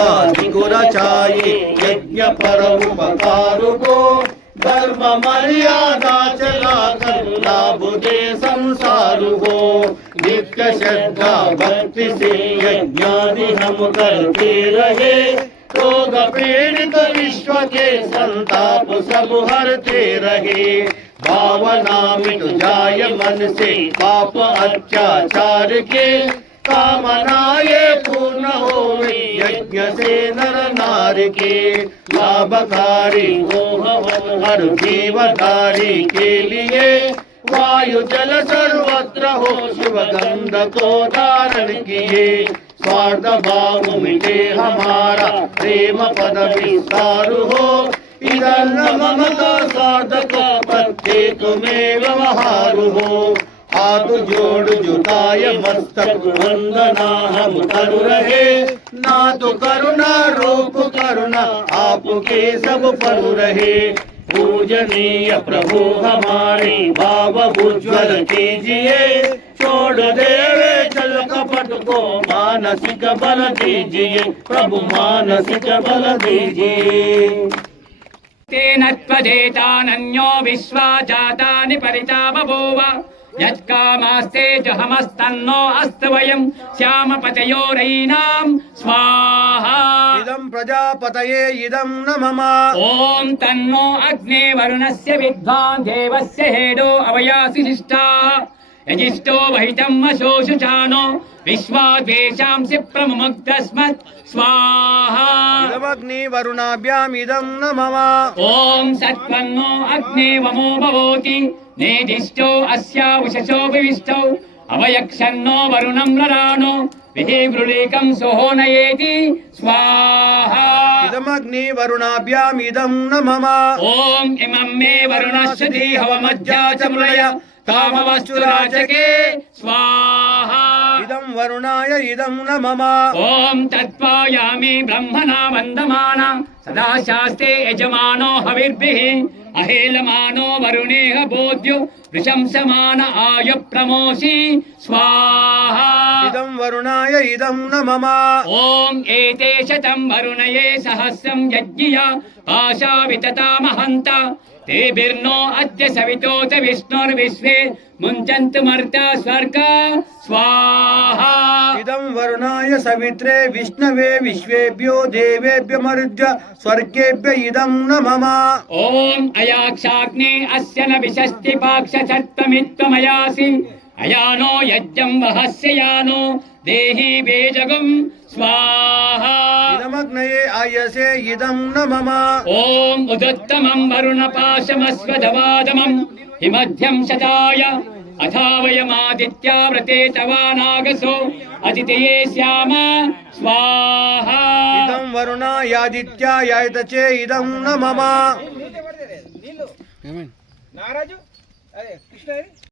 मेधाधिगुरचायि यज्ञपरमुपकारुको धर्म मर्यादा संसारुको नित्य श्रद्धा भक्ति से यज्ञानि हम करते रहे। रोग पीड़ित विश्व के संताप सब रहे। भावना मिट जाय मन से पाप अत्याचार के कामनाए पूर्ण हो यज्ञ से नर नार के लाभकारी हो हवन हर जीवधारी के लिए वायु जल सर्वत्र हो शिव गंध को धारण किए स्वार्थ भाव मिटे हमारा प्रेम पद विस्तार हो इधर न ममता स्वार्थ को प्रत्येक में व्यवहार हो हाथ जोड़ जुटाय मस्तक वंदना हम करु रहे। ना तो करुणा, रूप करुणा, आपके सब पर रहे। पूजनीय प्रभु हमारे भाव उज्ज्वल कीजिए। छोड़ देवे चल कपट को मानसिक बल दीजिए। प्रभु मानसिक बल दीजिए। तेन त्वजेतानन्यो विश्वा जातानि परिता बभूव యత్కామాస్తే జహమస్తన్నో అస్తవయం శ్యామపతయోరైనాం స్వాహా ఇదం ప్రజాపతయే ఇదం నమమ ఓం తన్నో అగ్నే వరుణస్య విద్వాన్ దేవస్య హేడో అవయాసి శిష్టా యజిష్టో వహితం అశోషుచానో విశ్వాద్వేషాంసి ప్రముక్తస్మత్ స్వాహా ఇదమగ్ని వరుణాభ్యామిదం నమమ ఓం సత్వన్నో అగ్నే వమో భవోతి सत्त्वन्नो अग्ने वमो भवोति नेदिष्टो अस्या उषसो विविष्टौ अवयक्षन्नो वरुणं नराणो विधिवृलीकं सोहो नयेति स्वाहा इदमग्नि वरुणाभ्याम् इदं न मम ॐ इमं मे वरुणश्रुति हवमज्जा च मृय कामवस्तुराजके स्वाहा ఇదం వరుణాయ ఇదం నమమ. ఓం తత్పాయామి బ్రహ్మణా వందమాన సదా శాస్త్రే యజమానో హవిర్భిః. అహేలమానో వరుణేహ బోధ్యో. ప్రశంసమాన ఆయ ప్రమోసి. స్వాహా. ఇదం వరుణాయ ఇదం నమమ. ఓం ఏతే శతం వరుణయే సహస్రం యజ్ఞియ. పాశా వితత తేభిర్నో అద్య సవితోత విష్ణుర్విశ్వే. मुञ्चन्तु मर्ता स्वर्गा स्वाहा इदं वरुणाय सवित्रे विष्णवे विश्वेभ्यो देवेभ्यमरुद्य स्वर्गेभ्य इदं न मम ॐ अयाक्षाग्ने अस्य न विशस्ति पाक्षसत्त्वमित्त्वमयासि अयानो यज्ञं वहस्य यानो देहि वेजगुं स्वाहा इदमग्नये आयसे इदं न मम ॐ उदुत्तमं वरुणपाशमस्वधवादमं हिमध्यं शताय अथावयमादित्या व्रते तवानागसो अतिथये श्याम स्वाहा इदं वरुणायादित्यायायत चे इदं न मम నారాజు అదే కృష్ణ